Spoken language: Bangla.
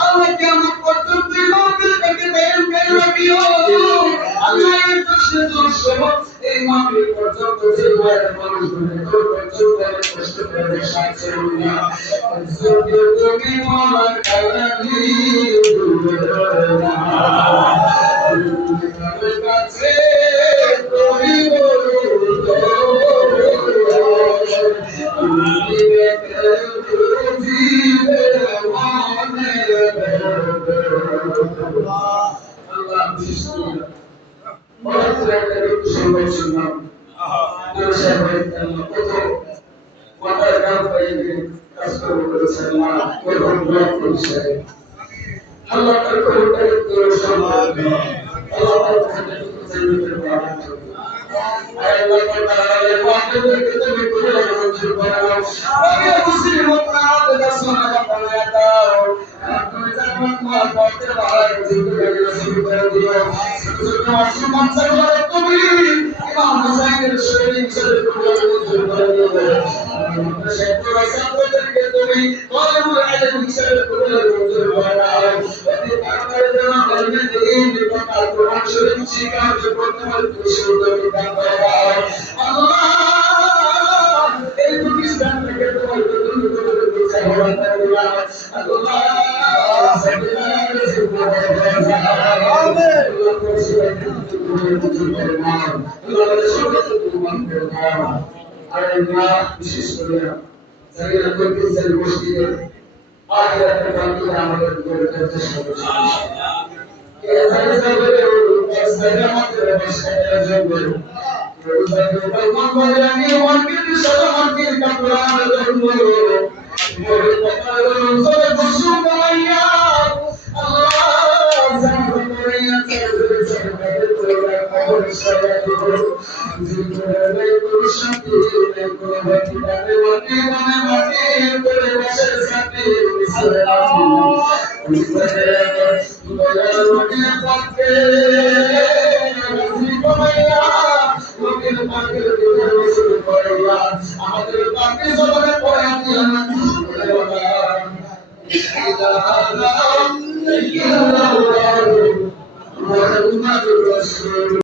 Allah kiamat পর্যন্ত ইমামদের কাছে দাঁড়িয়ে কেন রাখিও আল্লাহ এর দোষ এই মাহফিল পর্যন্ত যে ওয়ার মানুষগুলো পর্যন্ত কষ্ট করে সাথে না যদি তুমি মন কালামি কাছে তুমি বিশেষ করে জায়গা করতে চাই মসজিদে আখিরাতের বান্দা আমাদের করে করতে সহজ এই জায়গা করে এই জায়গা মধ্যে বসার জন্য এই জায়গা কল্পনা করে আমি মার্কেট সারা মার্কেট কাপড় আমাদের জন্য বড় কথা রসুল বসু গাইয়া আল্লাহ জানো করিয়া চলে চলে করে কবর সারা দিব জীবনে কোন শান্তি নেই কোন বাতি ডালে বাতি মনে বাতি করে বসে সাথে সালাম দয়ার রোগে পাকে জীবনাইয়া লোকের পাকে রসুল করিয়া আমাদের পাকে জবানে পড়া